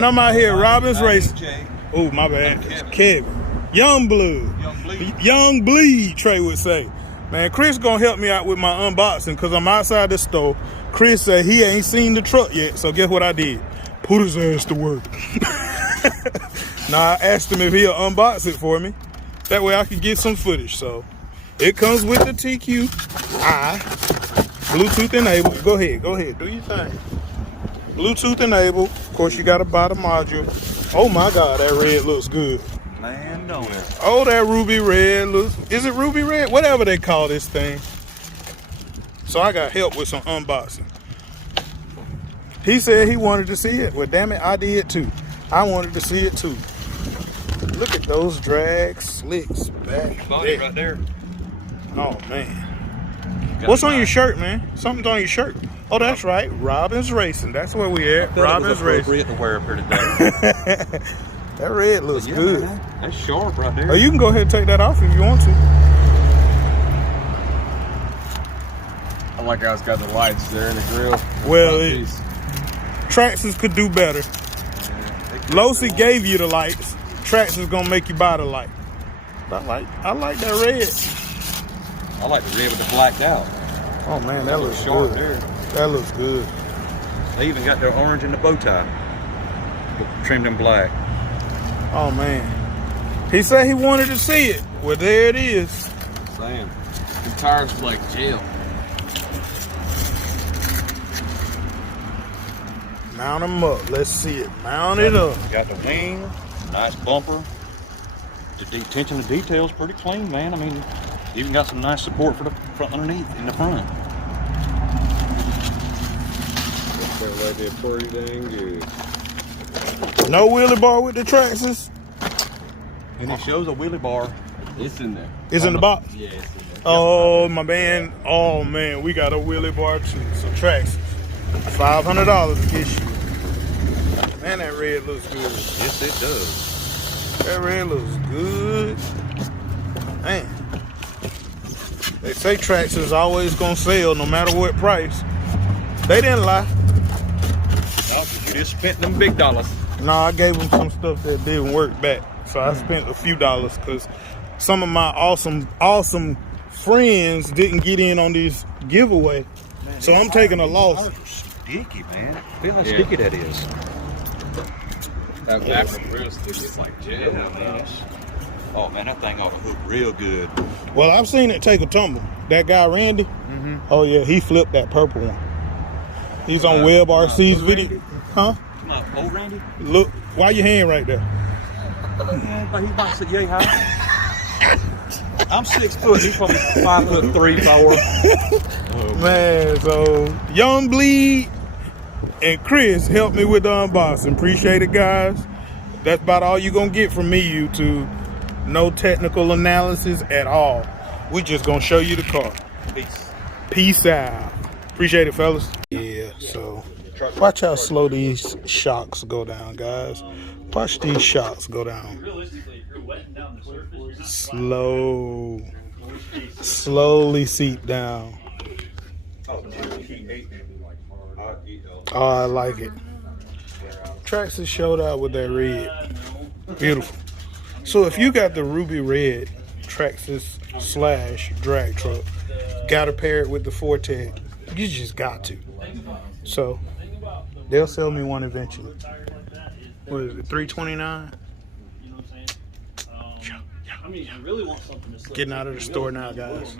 And I'm out here at Robbins Racing. Oh, my bad. Kevin. Young Blood. Young Bleed, Trey would say. Man, Chris gonna help me out with my unboxing because I'm outside the store. Chris said he ain't seen the truck yet, so guess what I did? Put his ass to work. Now I asked him if he'll unbox it for me. That way I can get some footage. So it comes with the TQI, Bluetooth enabled. Go ahead, do your thing. Bluetooth enabled. Of course, you gotta buy the module. Oh my God, that red looks good. Man, don't it? Oh, that ruby red looks. Is it ruby red? Whatever they call this thing. So I got help with some unboxing. He said he wanted to see it. Well, damn it, I did too. I wanted to see it too. Look at those drag slicks back there. Right there. Oh man. What's on your shirt, man? Something's on your shirt. Oh, that's right. Robbins Racing. That's where we at. Robbins Racing. To wear up here today. That red looks good. Man, that's sharp right there. Oh, you can go ahead and take that off if you want to. I like how it's got the lights there in the grill. Well, traxxas could do better. Losi gave you the lights. Traxxas gonna make you buy the light. I like that red. I like the red with the blacked out. Oh man, that looks sharp good. there. That looks good. They even got their orange in the bow tie. Trimmed in black. Oh man. He said he wanted to see it. Well, there it is. Saying. The tires are like jail. Mount them up. Let's see it. Mount it up. Got the wing, nice bumper. The attention to detail is pretty clean, man. I mean, even got some nice support for the front underneath in the front. That did pretty dang good. No wheelie bar with the traxxas. And it shows a wheelie bar. It's in there. It's in the box. Yeah, it's in there. Oh my man. Oh man, we got a wheelie bar too. Some traxxas. $500 to get you. Man, that red looks good. Yes, it does. That red looks good. Man. They say traxxas always gonna sell no matter what price. They didn't lie. No, you just spent them big dollars. No, I gave them some stuff that didn't work back. So I spent a few dollars because some of my awesome friends didn't get in on this giveaway. Man, so I'm taking a loss. Sticky, man. Feel how sticky that is. That one real sticky. It's like jail. Man. Oh man, that thing ought to hook real good. Well, I've seen it take a tumble. That guy Randy. Oh yeah, he flipped that purple one. He's on Web RC's video. Huh? Not old Randy? Look, why your hand right there? But he's about 6 yay high. I'm 6 foot. He's probably 5'3", 4. Man, so Young Bleed and Chris helped me with the unboxing. Appreciate it, guys. That's about all you're gonna get from me, YouTube. No technical analysis at all. We just gonna show you the car. Peace out. Appreciate it, fellas. Yeah, so watch how slow these shocks go down, guys. Watch these shocks go down. Slow. Slowly seep down. Oh, I like it. Traxxas showed out with that red. Beautiful. So if you got the ruby red Traxxas / drag truck, gotta pair it with the Forte. You just got to. So they'll sell me one eventually. What is it, $329? Getting out of the store now, guys.